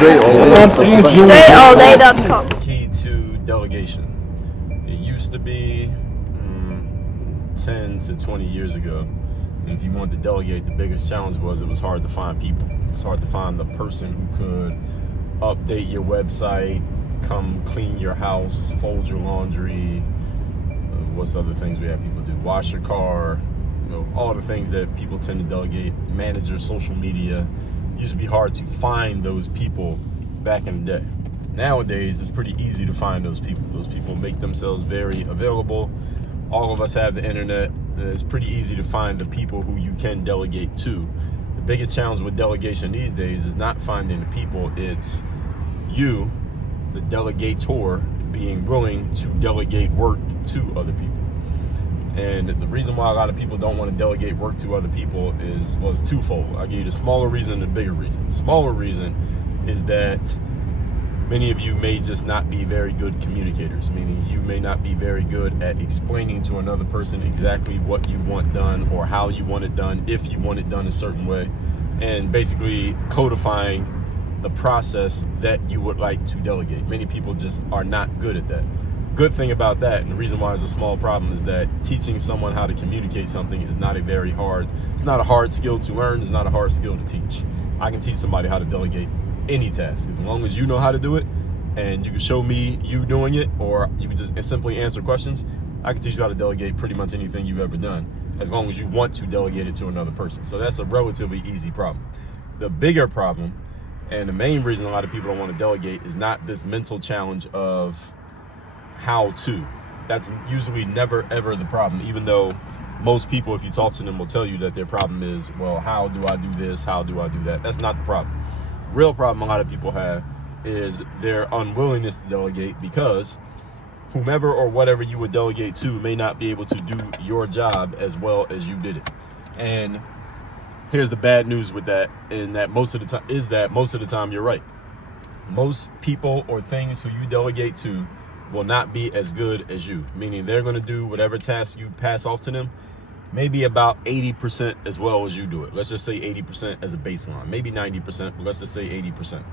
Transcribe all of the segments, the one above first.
StraightOlay.com. Key to delegation. It used to be 10 to 20 years ago. And if you wanted to delegate, the biggest challenge was it was hard to find people. It was hard to find the person who could update your website, come clean your house, fold your laundry. What's the other things we have people do? Wash your car. All the things that people tend to delegate. Manage your social media. It used to be hard to find those people back in the day. Nowadays, it's pretty easy to find those people. Those people make themselves very available. All of us have the internet. It's pretty easy to find the people who you can delegate to. The biggest challenge with delegation these days is not finding the people. It's you, the delegator, being willing to delegate work to other people. And the reason why a lot of people don't want to delegate work to other people is twofold. I'll give you the smaller reason and the bigger reason. The smaller reason is that many of you may just not be very good communicators, meaning you may not be very good at explaining to another person exactly what you want done or how you want it done, if you want it done a certain way, and basically codifying the process that you would like to delegate. Many people just are not good at that. Good thing about that, and the reason why it's a small problem, is that teaching someone how to communicate something is not it's not a hard skill to learn, it's not a hard skill to teach. I can teach somebody how to delegate any task, as long as you know how to do it and you can show me you doing it, or you can just simply answer questions. I can teach you how to delegate pretty much anything you've ever done, as long as you want to delegate it to another person. So that's a relatively easy problem. The bigger problem, and the main reason a lot of people don't want to delegate, is not this mental challenge of how to. That's usually never ever the problem, even though most people, if you talk to them, will tell you that their problem is, well, how do I do this? How do I do that? That's not the problem. Real problem a lot of people have is their unwillingness to delegate, because whomever or whatever you would delegate to may not be able to do your job as well as you did it. And here's the bad news with that, and that most of the time you're right. Most people or things who you delegate to will not be as good as you, meaning they're going to do whatever task you pass off to them maybe about 80% as well as you do it. Let's just say 80% as a baseline, maybe 90%, but let's just say 80%.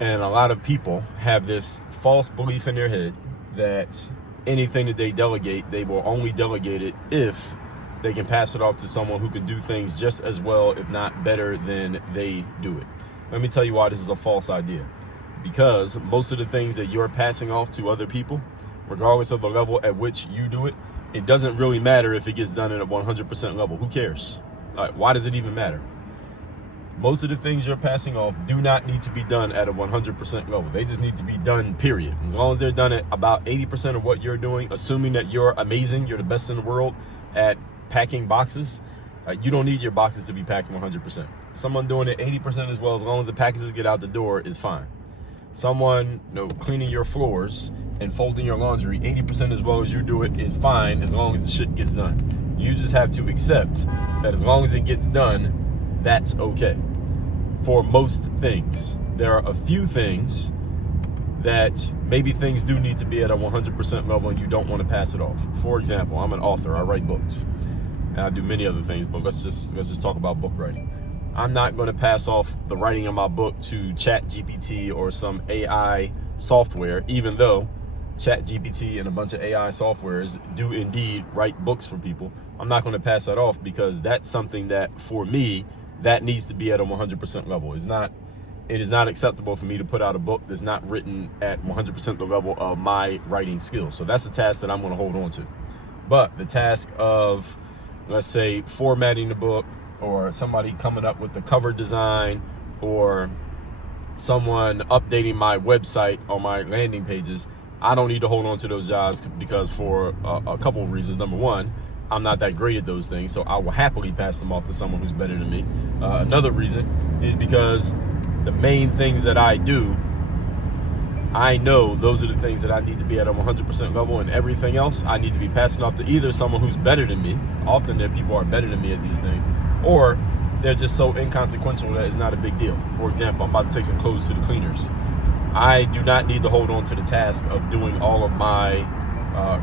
And a lot of people have this false belief in their head that anything that they delegate, they will only delegate it if they can pass it off to someone who can do things just as well, if not better than they do it. Let me tell you why this is a false idea. Because most of the things that you're passing off to other people, regardless of the level at which you do it, it doesn't really matter if it gets done at a 100% level. Who cares? Why does it even matter? Most of the things you're passing off do not need to be done at a 100% level. They just need to be done, period. As long as they're done at about 80% of what you're doing, assuming that you're amazing, you're the best in the world at packing boxes, you don't need your boxes to be packed 100%. Someone doing it 80% as well, as long as the packages get out the door, is fine. Someone cleaning your floors and folding your laundry 80% as well as you do it is fine, as long as the shit gets done. You just have to accept that as long as it gets done, that's okay. For most things, there are a few things that maybe things do need to be at a 100% level and you don't want to pass it off. For example, I'm an author, I write books, and I do many other things, but let's just talk about book writing. I'm not going to pass off the writing of my book to ChatGPT or some AI software, even though ChatGPT and a bunch of AI softwares do indeed write books for people. I'm not going to pass that off, because that's something that, for me, that needs to be at a 100% level. It is not acceptable for me to put out a book that's not written at 100% the level of my writing skills. So that's a task that I'm going to hold on to. But the task of, let's say, formatting the book, or somebody coming up with the cover design, or someone updating my website or my landing pages, I don't need to hold on to those jobs, because for a couple of reasons. Number one, I'm not that great at those things, so I will happily pass them off to someone who's better than me. Another reason is because the main things that I do, I know those are the things that I need to be at a 100% level, and everything else I need to be passing off to either someone who's better than me. Often there people are better than me at these things, or they're just so inconsequential that it's not a big deal. For example, I'm about to take some clothes to the cleaners. I do not need to hold on to the task of doing all of my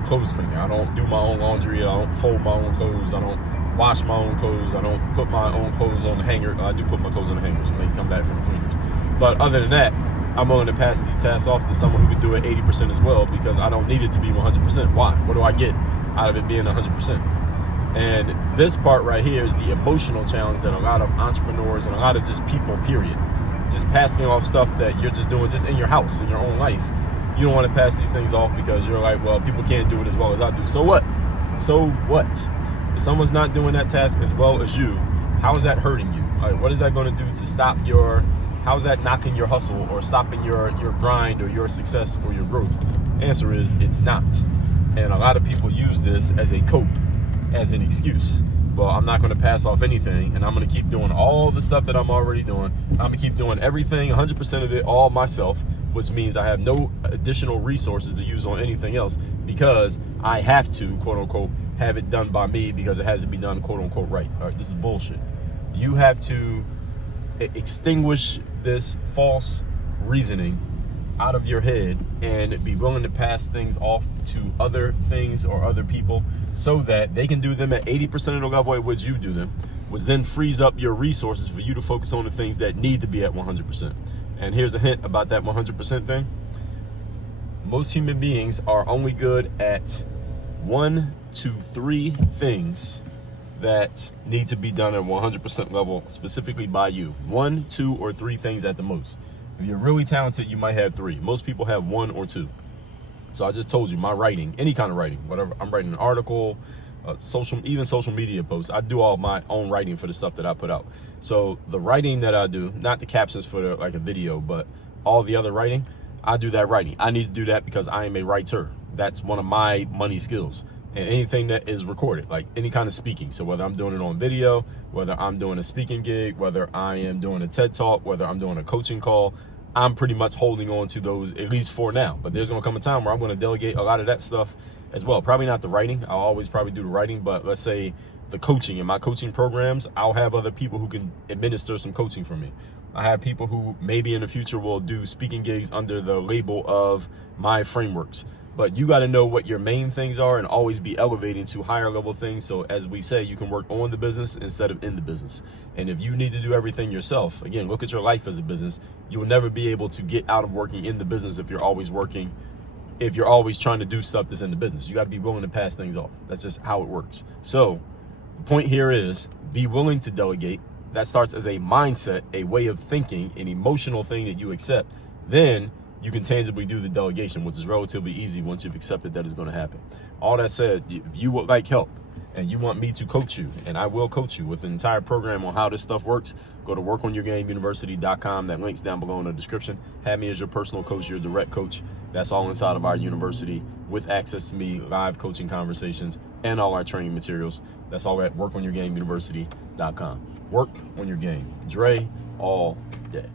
clothes cleaning. I don't do my own laundry. I don't fold my own clothes. I don't wash my own clothes. I don't put my own clothes on the hanger. I do put my clothes on the hangers when they come back from the cleaners. But other than that, I'm willing to pass these tasks off to someone who can do it 80% as well, because I don't need it to be 100%. Why? What do I get out of it being 100%? And this part right here is the emotional challenge that a lot of entrepreneurs and a lot of just people, period, just passing off stuff that you're just doing just in your house, in your own life. You don't want to pass these things off because you're like, well, people can't do it as well as I do. So what? So what? If someone's not doing that task as well as you, how is that hurting you? Like, what is that going to do to stop how is that knocking your hustle or stopping your grind or your success or your growth? Answer is, it's not. And a lot of people use this as a cope, as an excuse. Well, I'm not going to pass off anything, and I'm going to keep doing all the stuff that I'm already doing. I'm going to keep doing everything, 100% of it, all myself, which means I have no additional resources to use on anything else because I have to, quote unquote, have it done by me because it has to be done, quote unquote, right. All right, this is bullshit. You have to extinguish this false reasoning out of your head and be willing to pass things off to other things or other people so that they can do them at 80% of the level at which you do them, which then frees up your resources for you to focus on the things that need to be at 100%. And here's a hint about that 100% thing. Most human beings are only good at 1 to 3 things that need to be done at 100% level, specifically by you. 1, 2, or 3 things at the most. If you're really talented, you might have 3. Most people have 1 or 2. So I just told you, my writing, any kind of writing, whatever, I'm writing an article, even social media posts. I do all my own writing for the stuff that I put out. So the writing that I do, not the captions for like a video, but all the other writing, I do that writing. I need to do that because I am a writer. That's one of my money skills. And anything that is recorded, like any kind of speaking. So whether I'm doing it on video, whether I'm doing a speaking gig, whether I am doing a TED Talk, whether I'm doing a coaching call, I'm pretty much holding on to those, at least for now. But there's gonna come a time where I'm gonna delegate a lot of that stuff as well. Probably not the writing. I'll always probably do the writing, but let's say the coaching in my coaching programs, I'll have other people who can administer some coaching for me. I have people who maybe in the future will do speaking gigs under the label of my frameworks. But you got to know what your main things are and always be elevating to higher level things. So as we say, you can work on the business instead of in the business. And if you need to do everything yourself, again, look at your life as a business. You will never be able to get out of working in the business if you're always working, if you're always trying to do stuff that's in the business. You got to be willing to pass things off. That's just how it works. So the point here is be willing to delegate. That starts as a mindset, a way of thinking, an emotional thing that you accept. Then you can tangibly do the delegation, which is relatively easy once you've accepted that it's going to happen. All that said, if you would like help and you want me to coach you, and I will coach you with an entire program on how this stuff works, go to workonyourgameuniversity.com. That link's down below in the description. Have me as your personal coach, your direct coach. That's all inside of our university with access to me, live coaching conversations, and all our training materials. That's all at workonyourgameuniversity.com. Work on your game. Dre all day.